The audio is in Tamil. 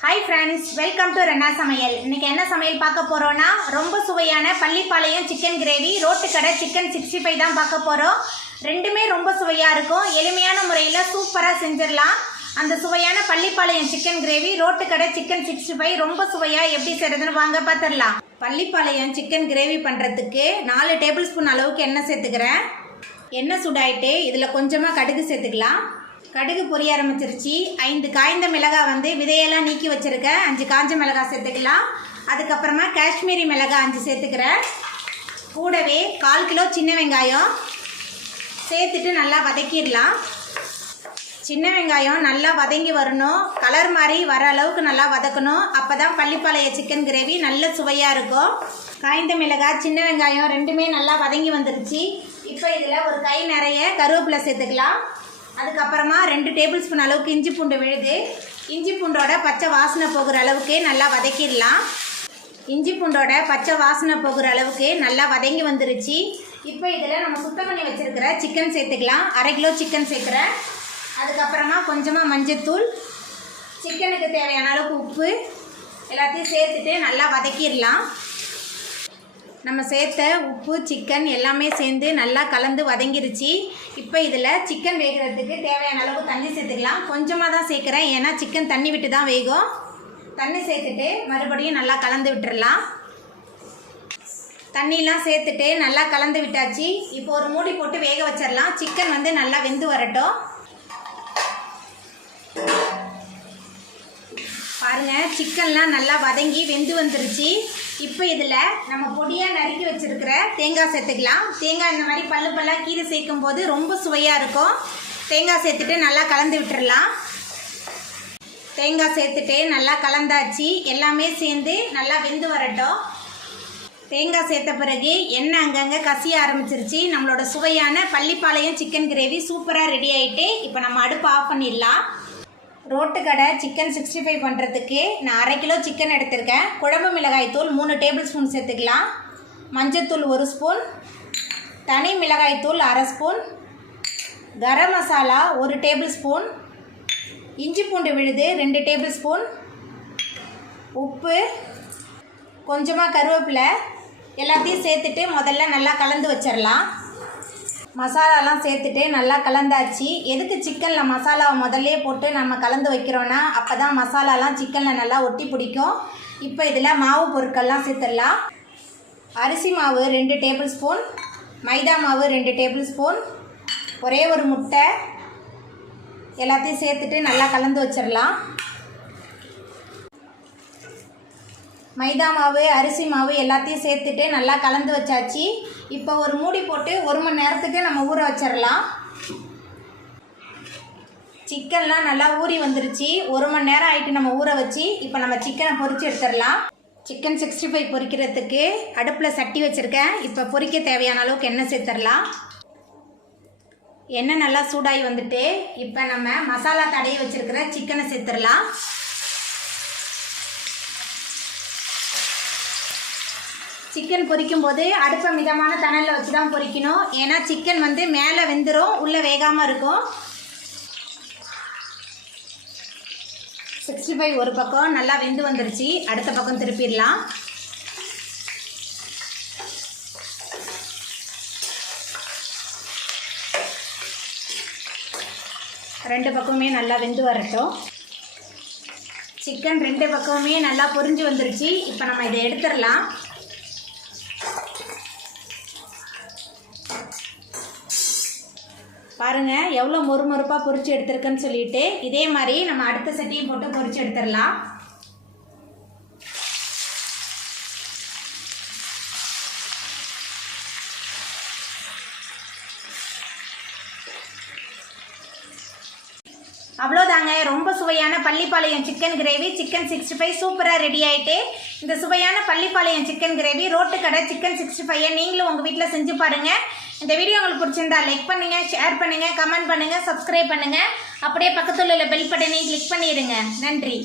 हाई फ्रेंड्स वेलकम टू रेन्ना समयल इनके என்ன சமையல் பார்க்க போறோம்னா ரொம்ப சுவையான பள்ளிப்பாளையம் சிக்கன் கிரேவி ரோட்டு கடை சிக்கன் 65 தான் பார்க்க போறோம் ரெண்டுமே ரொம்ப சுவையா இருக்கும் எளிமையான முறையில் சூப்பரா செஞ்சிரலாம் அந்த சுவையான பள்ளிப்பாளையம் சிக்கன் கிரேவி ரோட்டு கடை சிக்கன் 65 ரொம்ப சுவையா எப்படி செய்யறதுன்னு வாங்க பாத்துறலாம் பள்ளிப்பாளையம் சிக்கன் கிரேவி பண்றதுக்கு 4 டேபிள் ஸ்பூன் அளவுக்கு எண்ணெய் சேர்த்துக்கிறேன் எண்ணெய் சூடாயிட்டு இதுல கொஞ்சமா கடுகு சேர்த்துக்கலாம் கடுகு பொரிய ஆரம்பிச்சிருச்சு 5 காய்ந்த மிளகாய் வந்து விதையெல்லாம் நீக்கி வச்சிருக்கேன் 5 காஞ்ச மிளகாய் சேர்த்துக்கலாம் அதுக்கப்புறமா காஷ்மீரி மிளகாய் 5 சேர்த்துக்கிறேன் கூடவே 1/4 கிலோ சின்ன வெங்காயம் சேர்த்துட்டு நல்லா வதக்கிடலாம் சின்ன வெங்காயம் நல்லா வதங்கி வரணும் கலர் மாதிரி வர அளவுக்கு நல்லா வதக்கணும் அப்போ தான் பள்ளிப்பாளையம் சிக்கன் கிரேவி நல்ல சுவையாக இருக்கும் காய்ந்த மிளகாய் சின்ன வெங்காயம் ரெண்டுமே நல்லா வதங்கி வந்துருச்சு இப்போ இதில் ஒரு கை நிறைய கருவேப்பிலை சேர்த்துக்கலாம் அதுக்கப்புறமா 2 டேபிள் ஸ்பூன் அளவுக்கு இஞ்சி பூண்டு விழுது இஞ்சி பூண்டோட பச்சை வாசனை போகிற அளவுக்கு நல்லா வதக்கிடலாம் இஞ்சி பூண்டோட பச்சை வாசனை போகிற அளவுக்கு நல்லா வதங்கி வந்துருச்சு இப்போ இதில் நம்ம சுத்தம் பண்ணி வச்சுருக்கிற சிக்கன் சேர்த்துக்கலாம் 1/2 கிலோ சிக்கன் சேர்க்குறேன் அதுக்கப்புறமா கொஞ்சமாக மஞ்சத்தூள் சிக்கனுக்கு தேவையான அளவுக்கு உப்பு எல்லாத்தையும் சேர்த்துட்டு நல்லா வதக்கிடலாம் நம்ம சேர்த்த உப்பு சிக்கன் எல்லாமே சேர்ந்து நல்லா கலந்து வதங்கிருச்சு இப்போ இதில் சிக்கன் வேகிறதுக்கு தேவையான அளவுக்கு தண்ணி சேர்த்துக்கலாம் கொஞ்சமாக தான் சேர்க்குறேன் ஏன்னா சிக்கன் தண்ணி விட்டு தான் வேகும் தண்ணி சேர்த்துட்டு மறுபடியும் நல்லா கலந்து விட்டுறலாம் தண்ணிலாம் சேர்த்துட்டு நல்லா கலந்து விட்டாச்சு இப்போ ஒரு மூடி போட்டு வேக வச்சிடலாம் சிக்கன் வந்து நல்லா வெந்து வரட்டும் பாருங்கள் சிக்கன்லாம் நல்லா வதங்கி வெந்து வந்துருச்சு இப்போ இதில் நம்ம பொடியாக நறுக்கி வச்சுருக்கிற தேங்காய் சேர்த்துக்கலாம் தேங்காய் இந்த மாதிரி பல்லு பல்லாக கீரை சேர்க்கும் போது ரொம்ப சுவையாக இருக்கும் தேங்காய் சேர்த்துட்டு நல்லா கலந்து விட்டுறலாம் தேங்காய் சேர்த்துட்டு நல்லா கலந்தாச்சு எல்லாமே சேர்ந்து நல்லா வெந்து வரட்டும் தேங்காய் சேர்த்த பிறகு எண்ணெய் அங்கங்கே கசிய ஆரம்பிச்சிருச்சு நம்மளோட சுவையான பள்ளிப்பாளையம் சிக்கன் கிரேவி சூப்பராக ரெடி ஆகிட்டு இப்போ நம்ம அடுப்பு ஆஃப் பண்ணிடலாம் ரோட்டு கடை சிக்கன் 65 பண்ணுறதுக்கு நான் 1/2 கிலோ சிக்கன் எடுத்திருக்கேன் குழம்பு மிளகாய் தூள் 3 டேபிள் ஸ்பூன் சேர்த்துக்கலாம் மஞ்சத்தூள் 1 ஸ்பூன் தனி மிளகாய் தூள் 1/2 spoon garam masala 1 table spoon இஞ்சி பூண்டு விழுது 2 டேபிள் ஸ்பூன் உப்பு கொஞ்சமாக கருவேப்பிலை எல்லாத்தையும் சேர்த்துட்டு முதல்ல நல்லா கலந்து வச்சிடலாம் மசாலாலாம் சேர்த்துட்டு நல்லா கலந்தாச்சு எதுக்கு சிக்கனில் மசாலாவை முதல்லே போட்டு நம்ம கலந்து வைக்கிறோன்னா அப்போ தான் மசாலாலாம் சிக்கனில் நல்லா ஒட்டி பிடிக்கும் இப்போ இதில் மாவு பொருட்கள்லாம் சேர்த்துடலாம் அரிசி மாவு 2 டேபிள் ஸ்பூன் மைதா மாவு 2 டேபிள் ஸ்பூன் ஒரே ஒரு முட்டை எல்லாத்தையும் சேர்த்துட்டு நல்லா கலந்து வச்சிடலாம் மைதா மாவு அரிசி மாவு எல்லாத்தையும் சேர்த்துட்டு நல்லா கலந்து வச்சாச்சு இப்போ ஒரு மூடி போட்டு 1 மணி நேரத்துக்கு நம்ம ஊற வச்சிடலாம் சிக்கன்லாம் நல்லா ஊறி வந்துருச்சு 1 மணி நேரம் ஆகிட்டு நம்ம ஊற வச்சு இப்போ நம்ம சிக்கனை பொரித்து எடுத்துடலாம் சிக்கன் 65 பொரிக்கிறதுக்கு அடுப்பில் சட்டி வச்சுருக்கேன் இப்போ பொரிக்க தேவையான அளவுக்கு எண்ணெய் சேர்த்துடலாம் எண்ணெய் நல்லா சூடாகி வந்துட்டு இப்போ நம்ம மசாலா தடவி வச்சுருக்கிற சிக்கனை சேர்த்துடலாம் சிக்கன் பொரிக்கும் போது அடுப்பை மிதமான தணலில் வச்சு தான் பொரிக்கணும் ஏன்னா சிக்கன் வந்து மேலே வெந்துடும் உள்ளே வேகாமல் இருக்கும் 65 ஒரு பக்கம் நல்லா வெந்து வந்துருச்சு அடுத்த பக்கம் திருப்பிடலாம் ரெண்டு பக்கமே நல்லா வெந்து வரட்டும் சிக்கன் 2 பக்கமுமே நல்லா பொரிஞ்சு வந்துருச்சு இப்போ நம்ம இதை எடுத்துடலாம் பாருங்கள் எவ்வளோ மொறுமொறுப்பாக பொரிச்சு எடுத்துருக்குன்னு சொல்லிட்டு இதே மாதிரி நம்ம அடுத்த சட்டியும் போட்டு பொரிச்சு எடுத்துடலாம் அவ்வளோதாங்க ரொம்ப சுவையான பள்ளிப்பாளையம் சிக்கன் கிரேவி சிக்கன் 65 சூப்பராக ரெடி ஆகிட்டு இந்த சுவையான பள்ளிப்பாளையம் சிக்கன் கிரேவி ரோட்டு கடை சிக்கன் 65 நீங்களும் உங்கள் வீட்டில் செஞ்சு பாருங்கள் இந்த வீடியோ உங்களுக்கு பிடிச்சிருந்தா லைக் பண்ணுங்கள் ஷேர் பண்ணுங்கள் கமெண்ட் பண்ணுங்கள் சப்ஸ்கிரைப் பண்ணுங்கள் அப்படியே பக்கத்தில் உள்ள பெல் பட்டனையும் கிளிக் பண்ணிடுங்க நன்றி